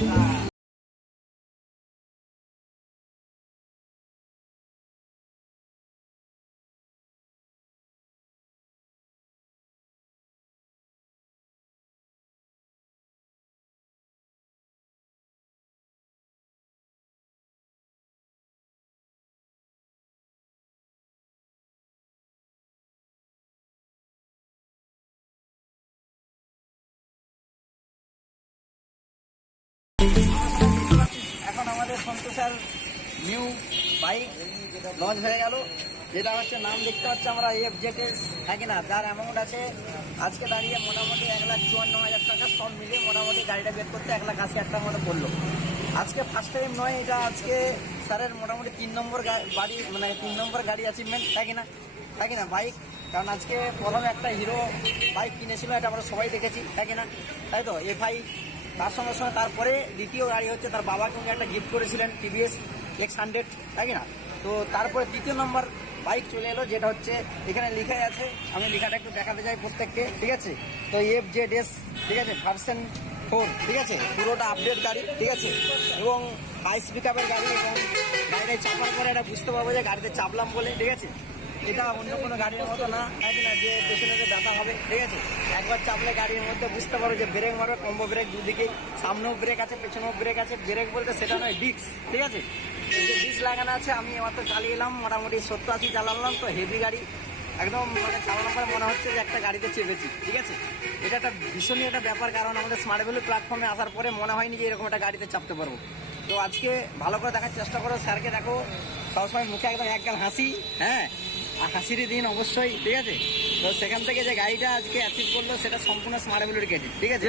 এখন আমাদের সন্তোষার new bike launch হয়ে গেল, যেটা হচ্ছে নাম দেখতে পাচ্ছি আমরা FZS, নাকি না, যার অ্যামাউন্ট আছে আজকে দাঁড়িয়ে মোটামুটি 1,54,000 টাকা, সব মিলিয়ে মোটামুটি গাড়িটা বের করতে 1,80,000 মতো পড়লো। আজকে ফার্স্ট টাইম নয় এটা, আজকে স্যারের মোটামুটি 3 নম্বর বাড়ি, মানে 3 নম্বর গাড়ি অ্যাচিভমেন্ট, তাই না বাইক। কারণ আজকে প্রথমে একটা হিরো বাইক কিনেছিল, এটা আমরা সবাই দেখেছি, তাই তো FI। তার সঙ্গে সঙ্গে তারপরে দ্বিতীয় গাড়ি হচ্ছে তার বাবাকে উনি একটা গিফট করেছিলেন TVS X100, তাই না। তো তারপরে দ্বিতীয় নম্বর বাইক চলে এলো, যেটা হচ্ছে এখানে লেখাই আছে, আমি লেখাটা একটু দেখাতে চাই প্রত্যেককে, ঠিক আছে। তো FZS, ঠিক আছে, ভার্সন 4, ঠিক আছে, পুরোটা আপডেট গাড়ি, ঠিক আছে, এবং হাই পিকআপের গাড়ি, এবং গাড়িটায় চাপার পরে এটা বুঝতে পারবো যে গাড়িতে চাপলাম বলে, ঠিক আছে। এটা অন্য কোনো গাড়ির মতো না, তাই না, যে পেছনে ব্যথা হবে, ঠিক আছে। একবার চাপলে গাড়ির মধ্যে বুঝতে পারো যে ব্রেক মারবে, কম্বো ব্রেক দুদিকেই, সামনেও ব্রেক আছে পেছনেও ব্রেক আছে। ব্রেক বলতে সেটা নয়, ডিস্ক, ঠিক আছে, এই যে ডিস্ক লাগানো আছে। আমি মাত্র চালিয়ে এলাম, মোটামুটি 70-80 চালালাম, তো হেভি গাড়ি একদম, মানে চালানোর পরে মনে হচ্ছে যে একটা গাড়িতে চেপেছি, ঠিক আছে। এটা একটা ভীষণই একটা ব্যাপার, কারণ আমাদের স্মার্ট ভ্যালু প্ল্যাটফর্মে আসার পরে মনে হয়নি যে এরকম একটা গাড়িতে চাপতে পারবো। তো আজকে ভালো করে দেখার চেষ্টা করো, স্যারকে দেখো, সবসময় মুখে একদম একগাল হাসি, হ্যাঁ, আর হাসিরই দিন অবশ্যই, ঠিক আছে। তো সেখান থেকে যে গাড়িটা আজকে অ্যাচিভ করলো সেটা সম্পূর্ণ স্মার্ট ভ্যালুর ক্রেডিট, ঠিক আছে।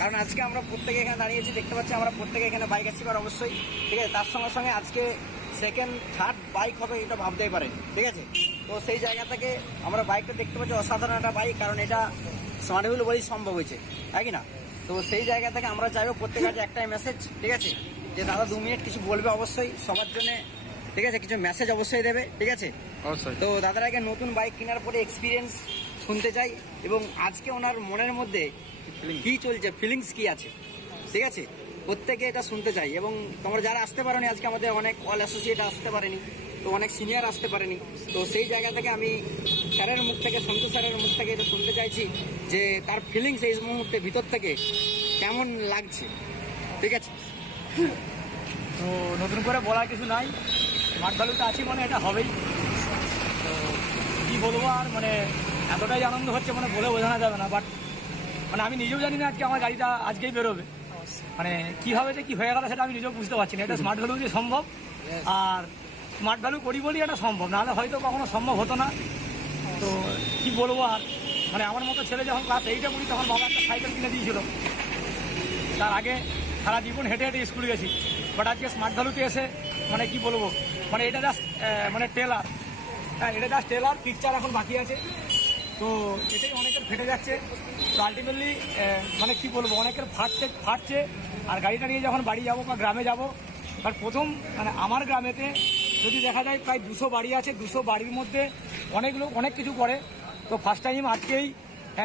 কারণ আজকে আমরা প্রত্যেকে এখানে দাঁড়িয়েছি, দেখতে পাচ্ছি আমরা প্রত্যেকে এখানে বাইক অ্যাচিভার অবশ্যই, ঠিক আছে। তার সঙ্গে সঙ্গে আজকে সেকেন্ড থার্ড বাইক হবে এটা ভাবতেই পারেন, ঠিক আছে। তো সেই জায়গা থেকে আমরা বাইকটা দেখতে পাচ্ছি অসাধারণ একটা বাইক, কারণ এটা স্মার্ট ভ্যালু বলেই সম্ভব হয়েছে, তাই না। তো সেই জায়গা থেকে আমরা চাইবো প্রত্যেকের কাছে একটাই মেসেজ, ঠিক আছে, যে দাদা 2 মিনিট কিছু বলবে অবশ্যই সবার জন্য, ঠিক আছে, কিছু মেসেজ অবশ্যই দেবে, ঠিক আছে অবশ্যই। তো দাদার আগে নতুন বাইক কেনার পরে এক্সপিরিয়েন্স শুনতে চাই, এবং আজকে ওনার মনের মধ্যে কি চলছে, ফিলিংস কি আছে, ঠিক আছে, প্রত্যেকে এটা শুনতে চাই। এবং তোমরা যারা আসতে পারোনি আজকে, আমাদের অনেক অল অ্যাসোসিয়েট আসতে পারেনি, তো অনেক সিনিয়র আসতে পারেনি, তো সেই জায়গা থেকে আমি স্যারের মুখ থেকে, সন্তোষ স্যারের মুখ থেকে এটা শুনতে চাইছি যে তার ফিলিংস এই মুহূর্তে ভিতর থেকে কেমন লাগছে, ঠিক আছে। তো নতুন করে বলার কিছু নাই, স্মার্ট ভ্যালুতে আছি মানে এটা হবেই। তো কী বলবো আর, মানে এতটাই আনন্দ হচ্ছে, মানে বলে বোঝানো যাবে না। বাট মানে আমি নিজেও জানি না আজকে আমার গাড়িটা আজকেই বেরোবে, মানে কীভাবে যে কী হয়ে গেল সেটা আমি নিজেও বুঝতে পারছি না। এটা স্মার্ট ভ্যালু দিয়ে সম্ভব, আর স্মার্ট ভ্যালু করি বলি এটা সম্ভব, নাহলে হয়তো কখনো সম্ভব হতো না। তো কী বলবো আর, মানে আমার মতো ছেলে যখন ক্লাস 8-এ পড়ি তখন বাবা একটা সাইকেল কিনে দিয়েছিল, তার আগে সারা জীবন হেঁটে হেঁটে স্কুলে গেছি। বাট আজকে স্মার্ট ভ্যালুতে এসে মানে কি বলবো, মানে এটা জাস্ট মানে টেলার, হ্যাঁ এটা জাস্ট টেলার, পিকচার এখন বাকি আছে। তো এটাই অনেকের ফেটে যাচ্ছে। তো আলটিমেটলি মানে কি বলবো, অনেকের ফাটছে। আর গাড়িটা নিয়ে যখন বাড়ি যাব বা গ্রামে যাব, বাট প্রথম মানে আমার গ্রামেতে যদি দেখা যায় প্রায় 200 বাড়ি আছে, 200 বাড়ির মধ্যে অনেক লোক অনেক কিছু করে। তো ফার্স্ট টাইম আজকেই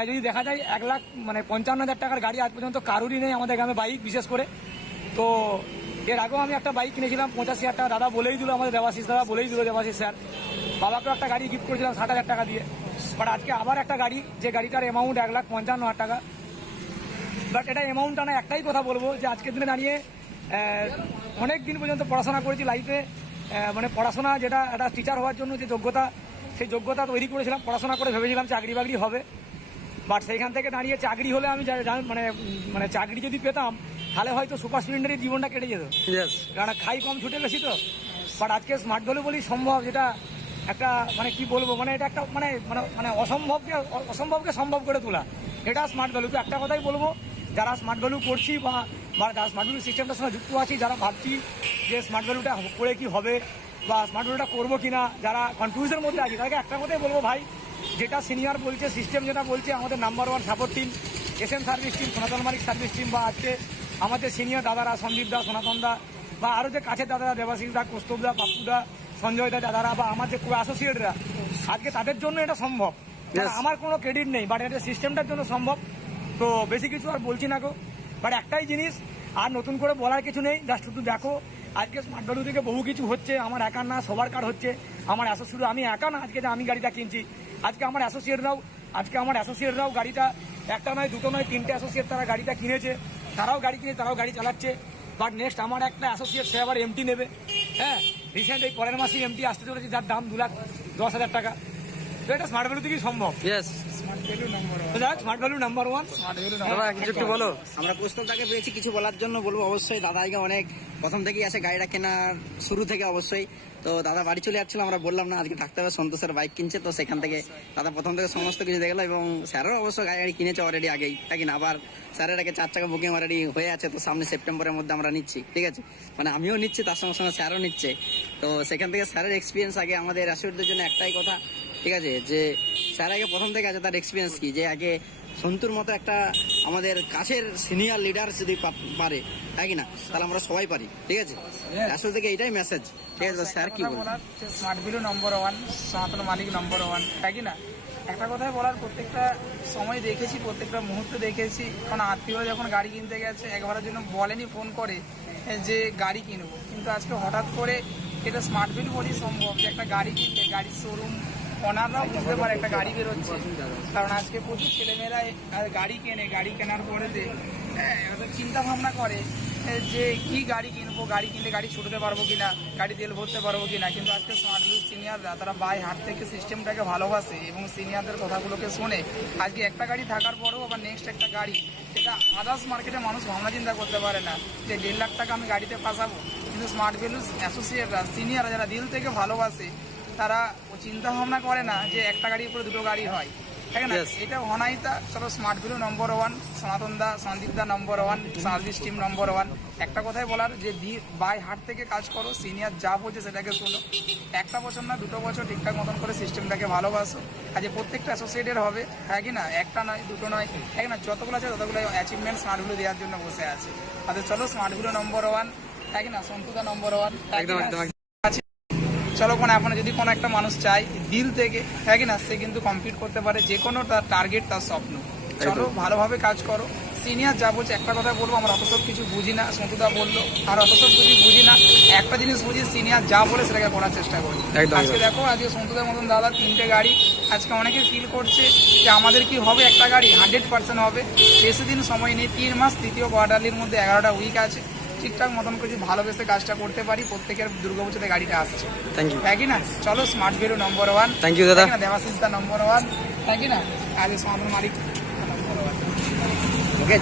যদি দেখা যায় 1,55,000 টাকার গাড়ি আজ পর্যন্ত কারোরই নেই আমাদের গ্রামে বাইক বিশেষ করে। তো এর আগেও আমি একটা বাইক কিনেছিলাম 85,000 টাকা, দাদা বলেই দিল, আমাদের দেবাশিস দাদা বলেই দিল, দেবাশিস স্যার। বাবাকেও একটা গাড়ি গিফট করেছিলাম 60,000 টাকা দিয়ে। বাট আজকে আবার একটা গাড়ি, যে গাড়িটার অ্যামাউন্ট 1,55,000 টাকা। বাট এটা অ্যামাউন্টটা না, একটাই কথা বলবো যে আজকের দিনে দাঁড়িয়ে অনেক দিন পর্যন্ত পড়াশোনা করেছি লাইফে, মানে পড়াশোনা যেটা একটা টিচার হওয়ার জন্য যে যোগ্যতা, সেই যোগ্যতা তৈরি করেছিলাম, পড়াশোনা করে ভেবেছিলাম চাকরি বাকরি হবে। বাট সেইখান থেকে দাঁড়িয়ে চাকরি হলে আমি মানে চাকরি যদি পেতাম তাহলে হয়তো সুপার স্প্লেন্ডারের জীবনটা কেটে যেত, কারণ খাই কম ছুটে বেশি তো। বাট আজকে স্মার্ট ভ্যালু বলেই সম্ভব, যেটা একটা মানে কি বলবো, মানে এটা একটা মানে মানে মানে অসম্ভবকে সম্ভব করে তোলা, এটা স্মার্ট ভ্যালু। তো একটা কথাই বলবো, যারা স্মার্ট ভ্যালু করছি বা যারা স্মার্ট ভ্যালু সিস্টেমটার সঙ্গে যুক্ত আছি, যারা ভাবছি যে স্মার্ট ভ্যালুটা করে কি হবে বা স্মার্ট ভ্যালুটা করবো কিনা, যারা কনফিউজের মধ্যে আছি, তাদেরকে একটা কথাই বলবো, ভাই যেটা সিনিয়র বলছে, সিস্টেম যেটা বলছে, আমাদের number 1 support team SM service team, সনাতন মালিক সার্ভিস টিম, বা আজকে আমাদের সিনিয়র দাদারা সন্দীপ দা, সনাতন দা, বা আরও যে কাছের দাদারা দেবাশিস দা, কৌস্তব দা, পাপ্পু দা, সঞ্জয় দা দাদারা, বা আমার যে অ্যাসোসিয়েটরা, আজকে তাদের জন্য এটা সম্ভব। আমার কোনো ক্রেডিট নেই, বাট এটা সিস্টেমটার জন্য সম্ভব। তো বেশি কিছু আর বলছি না গো, বাট একটাই জিনিস, আর নতুন করে বলার কিছু নেই, জাস্ট শুধু দেখো আজকে স্মার্ট ভ্যালু থেকে বহু কিছু হচ্ছে, আমার একা না সবার কার হচ্ছে, আমার অ্যাসোসিয়েট আমি একা না আজকে যে আমি গাড়িটা কিনছি, আজকে আমার অ্যাসোসিয়েটরাও গাড়িটা একটা নয় দুটো নয় তিনটে অ্যাসোসিয়েট তারা গাড়িটা কিনেছে, তারাও গাড়ি কিনে তারাও গাড়ি চালাচ্ছে। বাট নেক্সট আমার একটা অ্যাসোসিয়েট সে আবার এমটি নেবে। হ্যাঁ, রিসেন্ট এই পরের মাসেই এমটি আসতে চলেছে যার দাম 2,10,000 টাকা। তো এটা স্মার্ট ভ্যালু থেকেই সম্ভব। Smart value number one. একটু বলো। আমরা প্রস্তাবটাকে পেয়েছি কিছু বলার জন্য, বলবো অবশ্যই দাদা আগে অনেক প্রথম থেকেই আছে গাড়িটা কেনার শুরু থেকে অবশ্যই। তো দাদা বাড়ি চলে যাচ্ছিল, আমরা বললাম না আজকে থাকতে হবে, সন্তোষের বাইক কিনছে, তো সেখান থেকে দাদা প্রথম থেকে সমস্ত কিছু দেখলো এবং স্যারও অবশ্য গাড়ি কিনেছে অলরেডি আগেই, তাই না? আবার স্যারের আগে 4 চাকা বুকিং অলরেডি হয়ে আছে, তো সামনে সেপ্টেম্বরের মধ্যে আমরা নিচ্ছি, ঠিক আছে? মানে আমিও নিচ্ছি, তার সঙ্গে সঙ্গে স্যারও নিচ্ছে। তো সেখান থেকে স্যারের এক্সপিরিয়েন্স আগে আমাদের অ্যাসোসিয়েটদের জন্য একটাই কথা, ঠিক আছে, যে স্যার আগে প্রথম থেকে আছে তার এক্সপিরিয়েন্স কি, যে আগে সন্তুর মতো একটা আমাদের কাছের সিনিয়র লিডার যদি পারে, তাই কি না, তাহলে আমরা সবাই পারি, ঠিক আছে? আসল থেকে এইটাই মেসেজ, ঠিক আছে? স্যার কি বলবেন? স্মার্ট ভ্যালু নম্বর 1, সনাতন মালিক নম্বর 1, তাই কি না? একটা কথাই বলার, প্রত্যেকটা সময় দেখেছি, প্রত্যেকটা মুহূর্তে দেখেছি, কারণ আত্মীয় যখন গাড়ি কিনতে গেছে একবারের জন্য বলেনি ফোন করে যে গাড়ি কিনবো, কিন্তু আজকে হঠাৎ করে এটা স্মার্ট ভ্যালু বলেই সম্ভব যে একটা গাড়ি কিনলে গাড়ির শোরুম ওনাররাও বুঝতে পারে একটা গাড়ি বেরোচ্ছে। কারণ আজকে প্রচুর ছেলেমেয়েরা গাড়ি কেনে, গাড়ি কেনার পরে চিন্তা ভাবনা করে যে কি গাড়ি কিনবো, গাড়ি কিনলে গাড়ি ছুটতে পারবো কিনা, গাড়ি তেল ভরতে পারবো কিনা। কিন্তু আজকে স্মার্ট ভ্যালু সিনিয়ররা তারা বাই হার্ট থেকে সিস্টেমটাকে ভালোবাসে এবং সিনিয়রদের কথাগুলোকে শুনে আজকে একটা গাড়ি থাকার পরেও আবার নেক্সট একটা গাড়ি, এটা আদার্স মার্কেটে মানুষ ভাবনা চিন্তা করতে পারে না যে 1.5 লাখ টাকা আমি গাড়িতে ফাঁসাবো। কিন্তু স্মার্ট ভ্যালু অ্যাসোসিয়েটরা সিনিয়ররা যারা দিল থেকে ভালোবাসে, তারা ও চিন্তা ভাবনা করে না যে একটা গাড়ির উপরে দুটো গাড়ি হয়, তাই না? এটা অনাইতা। চলো স্মার্ট ভ্যালু নম্বর 1, সনাতন দা, সন্দীপ দা নম্বর 1, সার্ভিস টিম নম্বর 1। একটা কথাই বলার, যে বাই হার্ট থেকে কাজ করো, সিনিয়র যা বলছে সেটাকে শোনো, 1টা বছর না 2টো বছর ঠিকঠাক মতন করে সিস্টেমটাকে ভালোবাসো। আজ প্রত্যেকটা অ্যাসোসিয়েটের হবে, হ্যাঁ কি না? একটা নয় দুটো নয়, তাই না? যতগুলো আছে ততগুলো অ্যাচিভমেন্ট স্মার্ট ভ্যালু দেওয়ার জন্য বসে আছে। তাদের চলো স্মার্ট ভ্যালু নম্বর 1, তাই কি না? সন্তুদা নম্বর 1। চলো এখন যদি কোনো একটা মানুষ চায় দিল থেকে, হ্যাঁ কি না, সে কিন্তু কমপ্লিট করতে পারে যে কোনো তার টার্গেট, তার স্বপ্ন। চলো ভালোভাবে কাজ করো। সিনিয়র যা বলছে, একটা কথা বলবো, আমরা অত সব কিছু বুঝি না, সন্তুদা বললো, আর অত সব কিছু বুঝি না। একটা জিনিস বুঝি, সিনিয়র যা বলে সেটাকে করার চেষ্টা করি। আজকে দেখো, আজকে সন্তুদার মতন দাদা 3টে গাড়ি, আজকে অনেকে ফিল করছে যে আমাদের কি হবে, একটা গাড়ি 100% হবে। বেশি দিন সময় নেই, 3 মাস, তৃতীয় কোয়ার্টারলির মধ্যে 11টা উইক আছে। ঠিকঠাক মতন করে ভালোবেসে কাজটা করতে পারি, প্রত্যেকের দুর্গাপুজোতে গাড়িটা আসছে, তাই কি না? চলো smart value number 1, thank you দাদা। দেবাশিস দা নম্বর 1, তাই কি না? আজ সনাতন মালিক